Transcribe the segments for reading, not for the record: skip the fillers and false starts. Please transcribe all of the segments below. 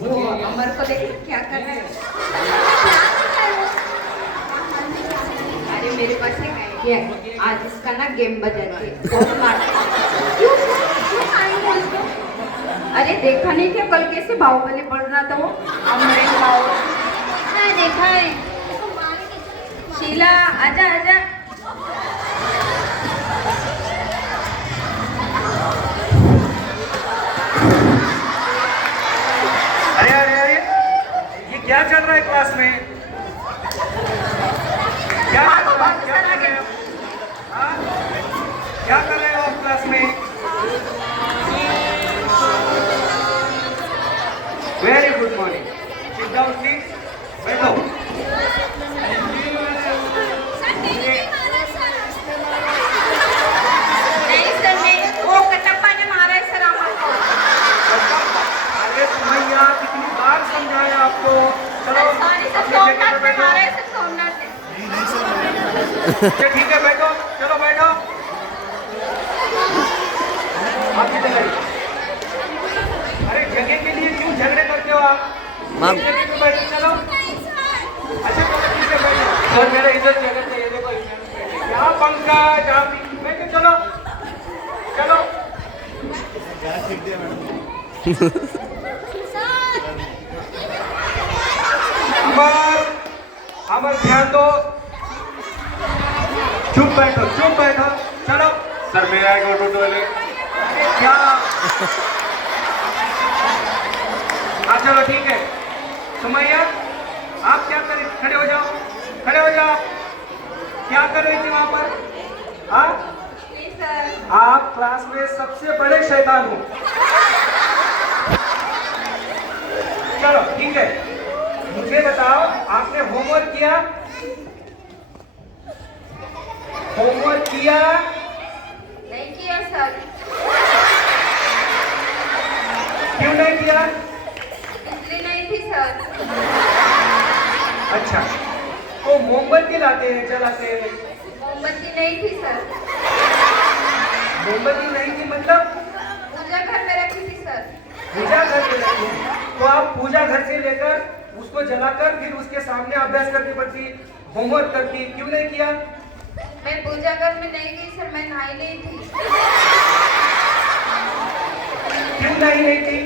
वो अमर को देखो क्या कर रहा है। अरे मेरे पास एक आइडिया है, आज इसका ना गेम बजाते हैं। क्यों क्यों आएंगे उसको? अरे देखा नहीं क्या कल कैसे बाहुबली पढ़ रहा था वो अमरेश बाहुबली। हाँ देखा है। शीला आजा आजा। अरे अरे अरे ये क्या चल रहा है क्लास में? क्या कर रहे हो? हाँ? क्या कर रहे हो आप क्लास में? Very good morning. Sit down please. बैठो। नहीं सर नहीं, वो कटप्पा ने मारा है सर हमको। अरे सुमैया कितनी बार समझाया आपको। चलो सॉरी सर, अपनी जगह सोमनाथ पे ने बैठो। मारा है सर, सोमनाथ ने। अच्छा ठीक है बैठो। चलो बैठो। आपकी जगह। अरे जगह के लिए क्यों झगड़े करते हो आप? मैम। जगह पे बैठो। चलो। अच्छा चलो ठीक है बैठो। सर मेरा इधर जगह चाहिए। देखो यहाँ पंकज आप बैठो। चलो चलो। अमर अमर ध्यान दो। चुप बैठो चुप बैठो। चलो सर मेरा एक ऑटो टॉयलेट। क्या? हाँ चलो ठीक है। सुमैया आप क्या करें? खड़े हो जाओ। खड़े हो जाओ। क्या कर रही थी वहां पर? हाँ जी सर। आप क्लास में सबसे बड़े शैतान हो। चलो ठीक है। मुझे बताओ आपने होमवर्क किया? होमवर्क किया? नहीं किया सर। क्यों नहीं किया? इसलिए नहीं थी सर। अच्छा तो मोमबत्ती लाते हैं जलाते हैं। मोमबत्ती नहीं थी सर। मोमबत्ती नहीं थी मतलब? पूजा घर में रखी थी सर। पूजा घर में रखी। तो आप पूजा घर से लेकर उसको जलाकर फिर उसके सामने अभ्यास करनी पड़ती, होमवर्क करती, क्यों नहीं किया? मैं पूजा घर में नहीं गई सर, मैं नहाई नहीं थी। क्यों नहीं थी?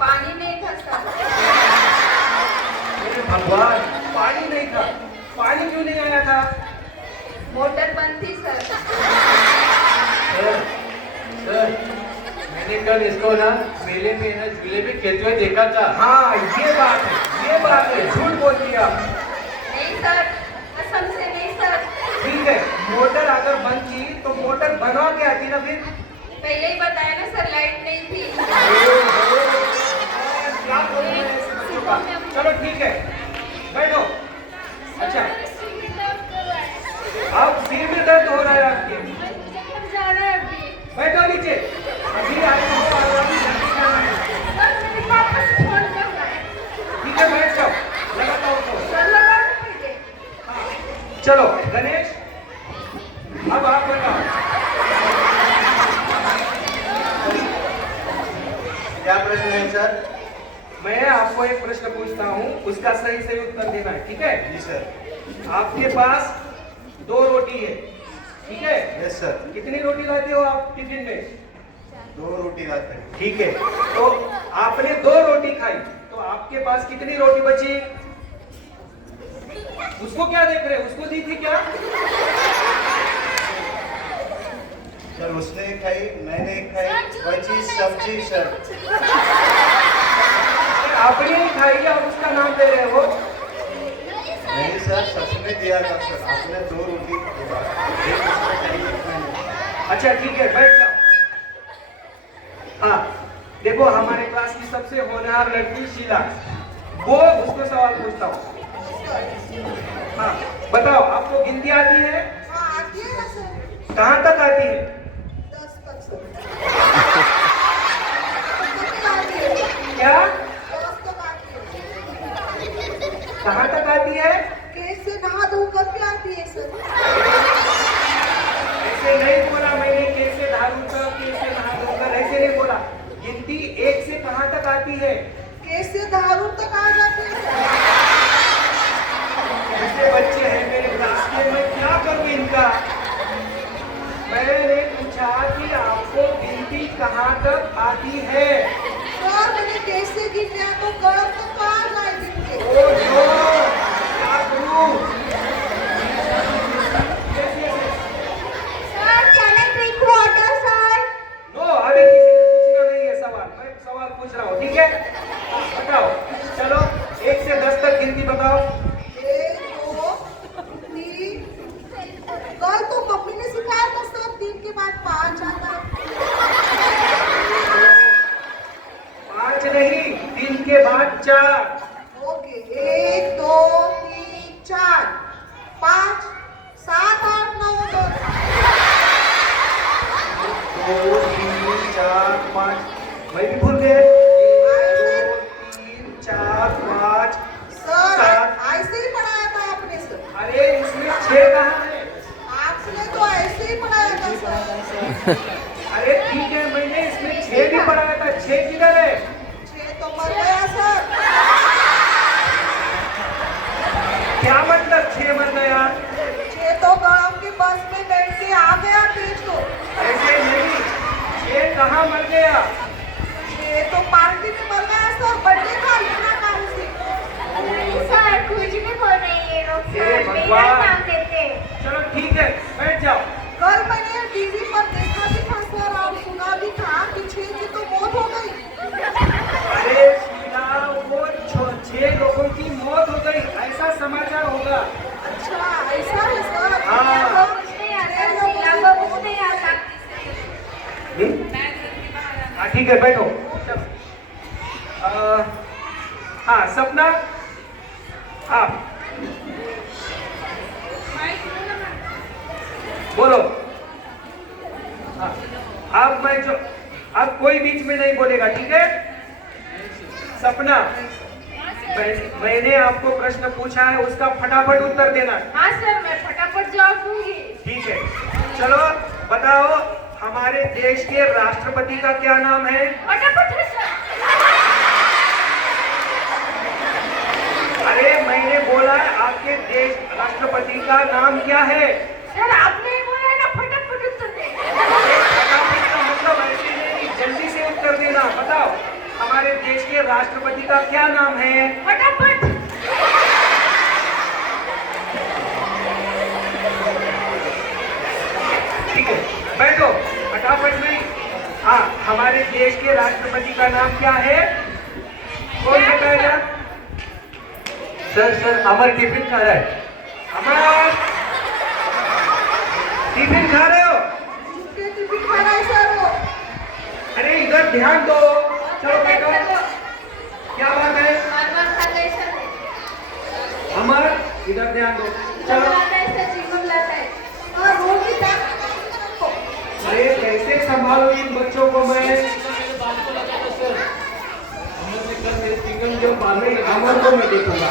पानी नहीं था सर। अरे भगवान पानी नहीं था। पानी क्यों नहीं आया था? मोटर बंद थी सर। सर मैंने कल इसको ना मेले में ना झूले में खेलते हुए देखा था। हाँ ये बात है, ये बात है। झूठ बोल दिया। नहीं सर, कसम से नहीं सर। ठीक है मोटर अगर बंद की तो मोटर बनवा के आती ना फिर। पहले ही बताया ना सर, लाइट नहीं थी। क्या बोल रहे हैं ऐसे बच्चों का? चलो ठीक है बैठो। अच्छा आप सिर में दर्द हो रहा है आपके? बैठो नीचे। अभी आए हो और अभी जल्दी जाना है। ठीक है बैठ जाओ। लगाता हूँ तो। हाँ, चलो गणेश अब आप बताओ। क्या प्रश्न है सर? मैं आपको एक प्रश्न पूछता हूँ, उसका सही सही उत्तर देना है, ठीक है? जी सर। आपके पास 2 रोटी है, ठीक है? Yes sir. कितनी रोटी लाते हो आप टिफिन में? 2 रोटी लाते हैं। ठीक है तो आपने 2 रोटी खाई तो आपके पास कितनी रोटी बची? उसको क्या देख रहे हैं? उसको दी थी क्या? सर उसने खाई, मैंने खाई, बची सब्जी सर। आपने ही खाई, आप उसका नाम दे रहे हो? नहीं सर सच में दिया था सर। आपने 2 रोटी दिया। एक उसने खाई, एक मैंने। अच्छा ठीक है बैठ जाओ। हाँ देखो हमारे क्लास की सबसे होनहार लड़की शीला, वो उसको सवाल पूछता हूँ। हाँ बताओ आपको गिनती आती है? कहाँ तक आती है? क्या? कहाँ तक आती है? कैसे नहा धो करके आती है सर। ऐसे नहीं बोला मैंने, कैसे धारू तक कैसे नहा धोकर ऐसे नहीं बोला। गिनती गिनती 1 से कहाँ तक आती है? कैसे दारू तक आ जाते हैं? ऐसे बच्चे हैं मेरे क्लास के, मैं क्या करूं इनका? मैंने पूछा कि आपको गिनती कहाँ तक आती है? सर मैंने कैसे गिना तो कर तो कहाँ जाए गिनते? ओ नो, क्या करूं? Sir can I drink water sir? No, अभी किसी ने पूछना नहीं है सवाल, मैं सवाल पूछ रहा हूँ, ठीक है? बताओ, चलो 1 से 10 तक गिनती बताओ। 1 2 3 कल तो मम्मी ने सिखाया था सर 3 के बाद 5 आता है। 5 नहीं, 3 के बाद 4। ओके 1 2 3 4 5 7 8 9 10 2 3 4 5, मैं भी भूल गया। 1 2 3 4 5 सर 7। ऐसे ही पढ़ाया था आपने सर। अरे इसमें 6 कहाँ है? आपने तो ऐसे ही पढ़ाया था सर। अरे ठीक है, मैंने इसमें 6 भी पढ़ाया था, 6 किधर है? 6 तो मर गया सर। क्या मतलब 6 मर गया? 6 तो गरम की बस में बैठ के आ गया तेज तो। ऐसे नहीं, 6 कहाँ मर गया? 6 तो पार्टी में मर गया सर, बर्थडे था लेना था उसे। नहीं सर कुछ भी बोल रही है ये लोग हे सर, मेरा भगवान। नाम देते हैं। चलो ठीक है, बैठ जाओ। कल मैंने टीवी पर देखा भी था सर और सुना भी था कि 6 की तो मौत हो गई। अरे शीला, वो 6 लोगों की मौत हो गई, ऐसा समाचार होगा। अच्छा ऐसा है सर। हाँ। कुछ नहीं आता, शीला को कुछ नहीं आता। हाँ ठीक है, बैठो। हाँ सपना, आप बोलो। हाँ, अब कोई बीच में नहीं बोलेगा, ठीक है? सपना, मैंने आपको प्रश्न पूछा है, उसका फटाफट उत्तर देना। हाँ सर मैं फटाफट जवाब दूंगी। ठीक है, चलो बताओ, हमारे देश के राष्ट्रपति का क्या नाम है? फटाफट है सर। अरे मैंने बोला आपके देश राष्ट्रपति का नाम क्या है? सर आपने ही बोला है ना फटाफट उत्तर दे। फटाफट का मतलब ऐसे नहीं, जल्दी से उत्तर देना। बताओ, हमारे देश के राष्ट्रपति का क्या नाम है? फटाफट। ठीक है, बैठो। फटाफट नहीं, हाँ, हमारे देश के राष्ट्रपति का नाम क्या है? कौन बताएगा? सर अमर टिफिन खा रहा है। अमर, टिफिन खा रहे हो? उसके टिफिन खा रहा है सर वो। अरे इधर ध्यान दो। चलो बैठो। क्या बात है? बार बार खा गए सर। अमर, इधर ध्यान दो। चलो। बुलाता है सर, जी को बुलाता है। और वो भी दांत को। अरे कैसे संभालू इन बच्चों को मैं? जो बाल अमर को मैं देखूंगा,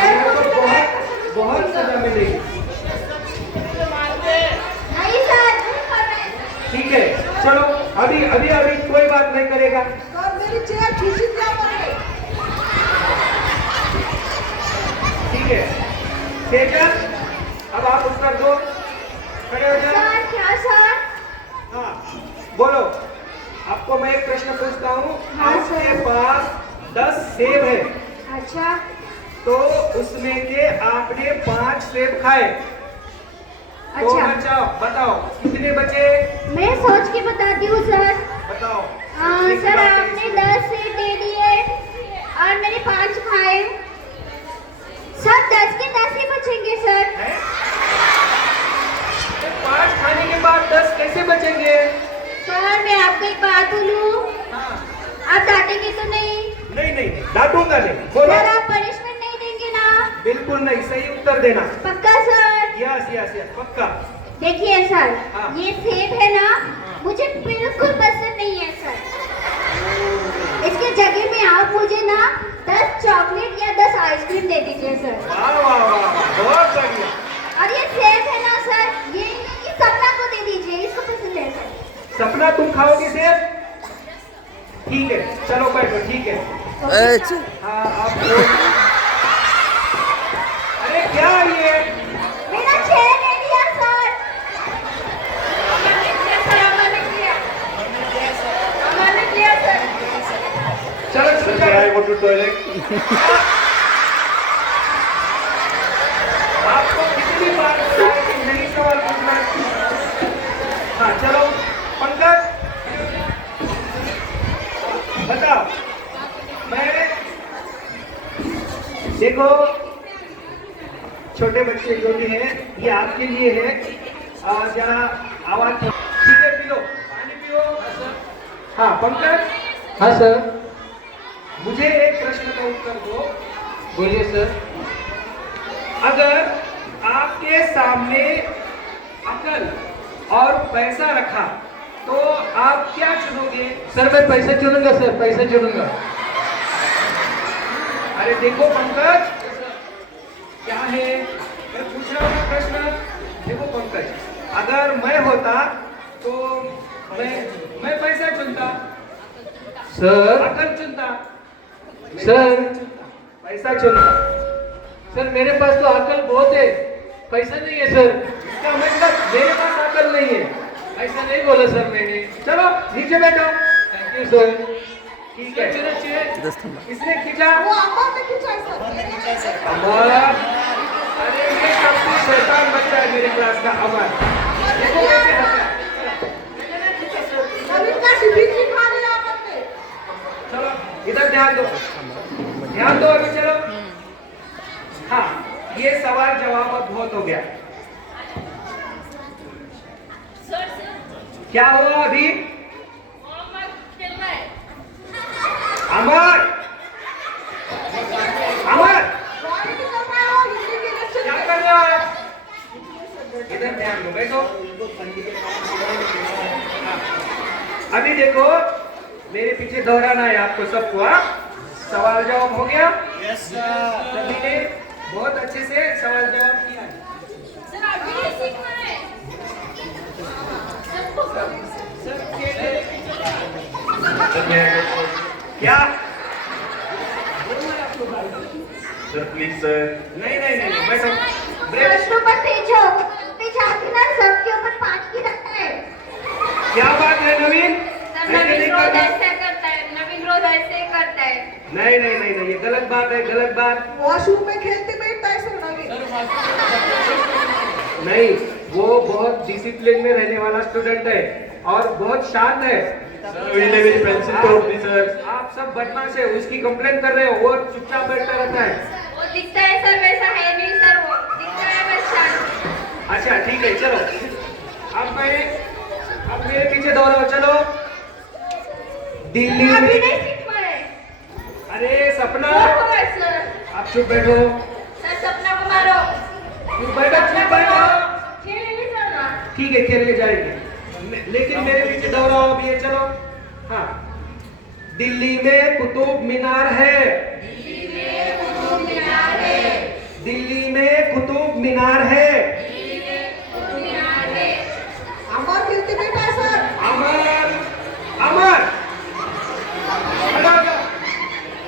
अमर को बहुत बहुत सजा मिलेगी। नहीं सर नहीं कर रहे सर। ठीक है, चलो अभी अभी अभी कोई बात नहीं करेगा। सर मेरी चेयर खींची क्या पड़े? ठीक है, सेजल, अब आप उत्तर दो। खड़े हो जाओ। सर क्या सर? हाँ बोलो, आपको मैं एक प्रश्न पूछता हूँ। हाँ, आपके पास 10 सेब है, अच्छा तो उसमें के आपने 5 सेब खाए, तो अच्छा बचाओ, बताओ कितने बचे? मैं सोच के बताती हूँ सर। बताओ। सर आपने 10 सेब दे दिए और मैंने 5 खाए। सर 10 के 10 ही बचेंगे सर। हैं? 5 खाने के बाद 10 कैसे बचेंगे? सर मैं आपको एक बात बोलूं, हाँ। आप डांटेंगे तो नहीं? नहीं नहीं, डांटूंगा नहीं, बोलो। सर आप पनिशमेंट नहीं देंगे ना? बिल्कुल नहीं, सही उत्तर देना। पक्का सर? यस यस यस, पक्का। देखिए सर, हाँ। ये सेब है ना, मुझे बिल्कुल पसंद नहीं है सर। इसके जगह में आप मुझे ना 10 चॉकलेट या 10 आइसक्रीम दे दीजिए सर। वाह वाह वाह, बहुत बढ़िया। और ये सेब है ना सर, ये सपना को दे दीजिए, इसको पसंद है सर। सपना, तुम खाओगे सेब? ठीक है, चलो बैठो, ठीक है। हाँ आप अरे क्या ये मेरा चेयर ले लिया सर। हमने लिया सर। चलो Sir, चलो may I चलो। go to toilet? आपको कितनी बार बोला है कि नहीं सवाल पूछना? हाँ चलो पंकज बताओ। मैं देखो छोटे बच्चे जो भी हैं ये आपके लिए है। जरा आवाज ठीक है, पी लो पानी पियो। हाँ पंकज। हाँ सर। मुझे एक प्रश्न का उत्तर दो। बोलिए सर। अगर आपके सामने अकल और पैसा रखा तो आप क्या चुनोगे? सर मैं पैसे चुनूंगा सर, पैसे चुनूंगा। अरे देखो पंकज क्या है, मैं पूछ रहा हूँ ना प्रश्न। देखो पंकज, अगर मैं होता तो मैं पैसा चुनता, सर अकल चुनता, सर पैसा चुनता। सर मेरे पास तो अकल बहुत है, पैसा नहीं है सर। इसका मतलब मेरे पास अकल नहीं है। ऐसा नहीं बोला सर मैंने। चलो नीचे बैठो। Thank you sir. ठीक है, किसने खींचा? वो अमर ने खींचा है सर। अमर। अरे ये सबसे शैतान बच्चा है मेरे क्लास का, अमर। देखो कैसे हंसा। नवीन का टिफिन भी खा लिया अमर ने। चलो इधर ध्यान दो, ध्यान दो अभी। चलो हाँ, ये सवाल जवाब अब बहुत हो गया। क्या हुआ अभी? अमर, अमर ड्राइंग भी कर रहा है और हिंदी के लेक्चर क्या कर रहे हो आप? इधर ध्यान दो, बैठो। अभी देखो मेरे पीछे दोहराना है आपको सबको। हाँ, सवाल जवाब हो गया? Yes, sir. सभी ने बहुत अच्छे से सवाल जवाब किया। Sir, may I go? क्या? Sir, please, sir. नहीं नहीं नहीं, बैठो। ब्रेक। प्रश्नों पर तेज हो, तेज आके ना सबके ऊपर 5 की रखता है। क्या बात है नवीन? ऐसे नहीं नवीन रोज करना। ऐसे करता है, नवीन रोज ऐसे ही करता है। नहीं नहीं नहीं नहीं, ये गलत बात है, गलत बात। वॉशरूम में खेलते बैठता है सर नवीन। नहीं, वो बहुत डिसिप्लिन में रहने वाला स्टूडेंट है और बहुत शांत है। Sir, उसने मेरी पेंसिल तोड़ दी सर। आप सब बदमाश है, उसकी कंप्लेन कर रहे हो। वो चुपचाप बैठा रहता है। वो दिखता है सर, वैसा है नहीं सर, वो दिखता है बस शांत। अच्छा ठीक है, चलो अब मेरे पीछे दौड़ाओ। चलो दिल्ली अभी में। नहीं सीख पाए। अरे सपना, वो होगा सर। आप चुप बैठो। सर सपना को मारो। चुप बैठो, चुप बैठो। खेल नहीं जाना। ठीक है, खेलने जाएंगे, लेकिन मेरे पीछे दोहराओ अब ये। चलो हाँ, दिल्ली में कुतुब मीनार है। दिल्ली में कुतुब मीनार है। अमर खेलते बैठा है सर। अमर, अमर खड़ा हो जाओ।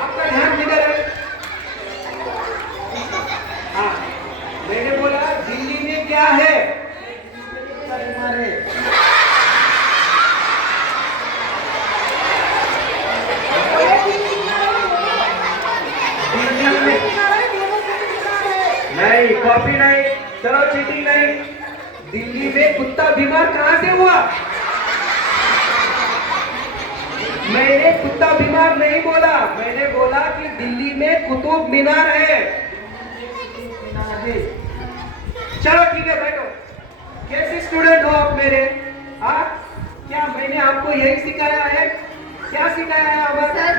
आपका ध्यान किधर है? हाँ, मैंने बोला दिल्ली में क्या है? मीनार है। दिल्ली में नहीं, कॉपी नहीं, चलो चीटिंग नहीं। दिल्ली में कुत्ता बीमार कहां से हुआ? मैंने कुत्ता बीमार नहीं बोला, मैंने बोला कि दिल्ली में कुतुब मीनार है। चलो ठीक है, बैठो। कैसे स्टूडेंट हो आप मेरे? हाँ, क्या मैंने आपको यही सिखाया है? क्या सिखाया है अमर? सर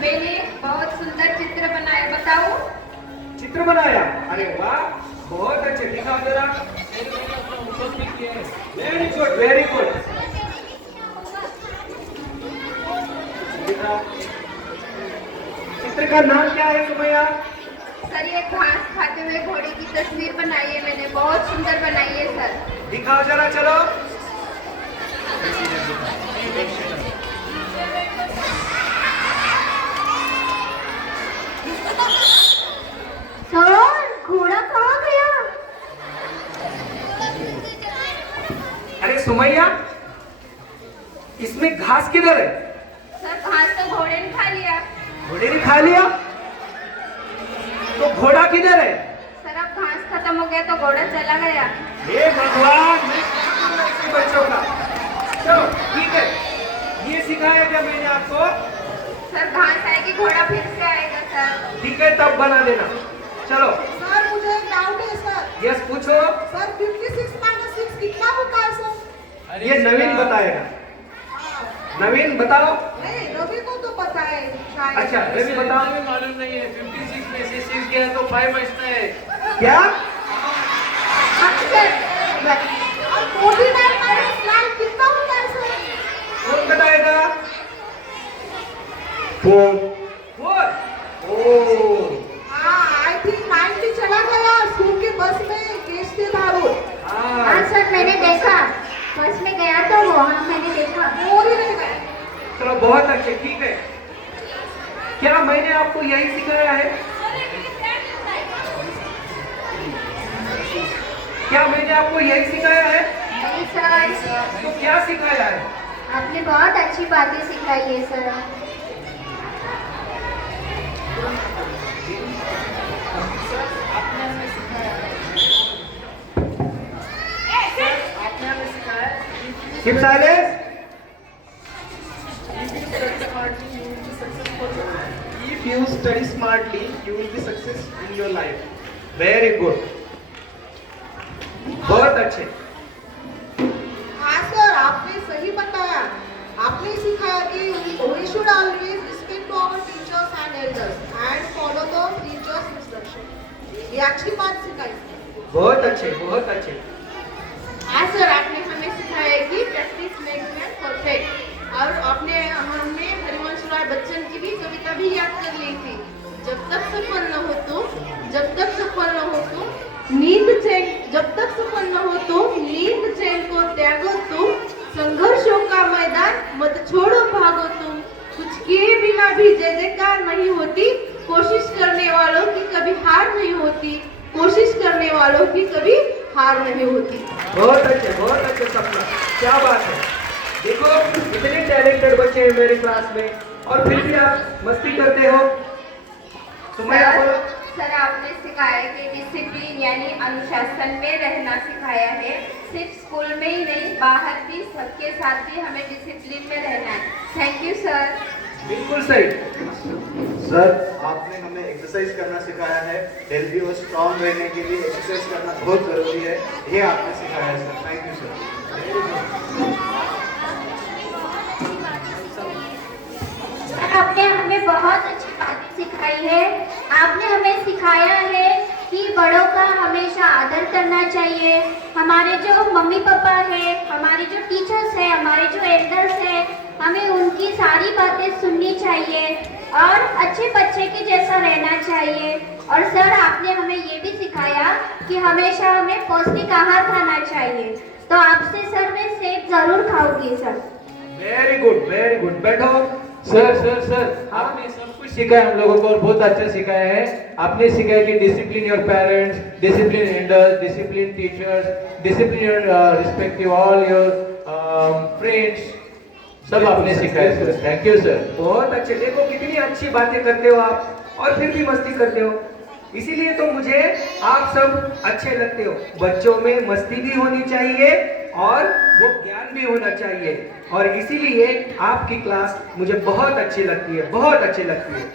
मैंने बहुत सुंदर चित्र बनाया, बताओ। चित्र बनाया? अरे वाह, बहुत अच्छे, दिखाओ जरा। Very good, very good. चित्र का नाम क्या है सुमैया? सर ये घास खाते हुए घोड़े की तस्वीर बनाई है मैंने, बहुत सुंदर बनाई है सर। दिखाओ जरा, चलो। किधर है? सर घास तो घोड़े ने खा लिया। घोड़े ने खा लिया? तो घोड़ा किधर है? सर अब घास खत्म हो गया तो घोड़ा चला गया। हे भगवान, मैं क्या करूं ऐसे बच्चों का? चलो ठीक है, ये सिखाया क्या मैंने आपको? सर घास आएगी घोड़ा फिर से आएगा सर। ठीक है, तब बना देना। चलो। सर मुझे एक डाउट है सर। यस, पूछो। सर 56 माइनस 6 कितना होता है सर? ये नवीन बताएगा। हाँ। नवीन बताओ। नहीं, रवि को तो पता है शायद। अच्छा, रवि बताओ। हमें मालूम नहीं है। 56 में से 6 गया तो 5 बचता है। क्या? हाँ सर। और 49 माइनस 9 कितना होता है सर? कौन बताएगा? 4 4। ओ, हाँ, आई थिंक 90 चला गया स्कूल के बस में बेचते दारू। हाँ सर मैंने देखा, बस में गया तो वो, हाँ मैंने देखा। और ही रह गए। चलो बहुत अच्छे, ठीक है। क्या मैंने आपको यही सिखाया है? क्या मैंने आपको यही सिखाया है? नहीं सर, तो क्या सिखाया है? आपने बहुत अच्छी बातें सिखाई है sir. Keep silence. If you study smartly, you will be success in your life. Very good. बहुत अच्छे। हाँ सर, आपने सही बताया। आपने सिखाया कि we should always respect to our teachers and elders and follow the teachers' instruction. ये अच्छी बात सिखाई। बहुत अच्छे, बहुत अच्छे। हाँ सर, आपने हमें सिखाया कि प्रैक्टिस मेक्स मैन परफेक्ट। और आपने हमने हरिवंश राय बच्चन की भी कविता भी याद कर ली थी। जब तक सफल न हो तो, जब तक सफल न हो तो नींद चैन, जब तक सफल न हो तो नींद चैन को त्यागो तुम, संघर्षों का मैदान मत छोड़ो भागो तुम। कुछ किए बिना भी जय जयकार नहीं होती, कोशिश करने वालों की कभी हार नहीं होती, कोशिश करने वालों की कभी हार नहीं होती। बहुत अच्छे सपना, क्या बात है। देखो इतने टैलेंटेड बच्चे हैं मेरे क्लास में और फिर भी आप मस्ती करते हो। सुमैया बोलो। सर आपने सिखाया कि डिसिप्लिन यानी अनुशासन में रहना सिखाया है। सिर्फ स्कूल में ही नहीं, बाहर भी सबके साथ भी हमें डिसिप्लिन में रहना है। Thank you sir. बिल्कुल सही। सर, आपने हमें एक्सरसाइज करना सिखाया है। हेल्दी और स्ट्रांग रहने के लिए एक्सरसाइज करना बहुत जरूरी है। ये आपने सिखाया है सर। Thank you sir. आपने हमें बहुत अच्छी बातें सिखाई है। आपने हमें सिखाया है कि बड़ों का हमेशा आदर करना चाहिए। हमारे जो मम्मी पापा हैं, हमारे जो टीचर्स हैं, हमारे जो एल्डर्स हैं, हमें उनकी सारी बातें सुननी चाहिए और अच्छे बच्चे के जैसा रहना चाहिए। और सर आपने हमें ये भी सिखाया कि हमेशा हमें पौष्टिक आहार खाना चाहिए। तो आपसे सर मैं सेब जरूर खाऊंगी सर। Very good. बैठो। सर आपने सब कुछ सिखाया हम लोगों को और बहुत अच्छा सिखाया है। आपने सिखाया कि discipline your parents, discipline elders, discipline teachers, discipline your respective all your friends, सब आपने सिखाया सर। Thank you sir. बहुत अच्छे। देखो कितनी अच्छी बातें करते हो आप और फिर भी मस्ती करते हो, इसीलिए तो मुझे आप सब अच्छे लगते हो। बच्चों में मस्ती भी होनी चाहिए और वो ज्ञान भी होना चाहिए, और इसीलिए आपकी क्लास मुझे बहुत अच्छी लगती है, बहुत अच्छी लगती है।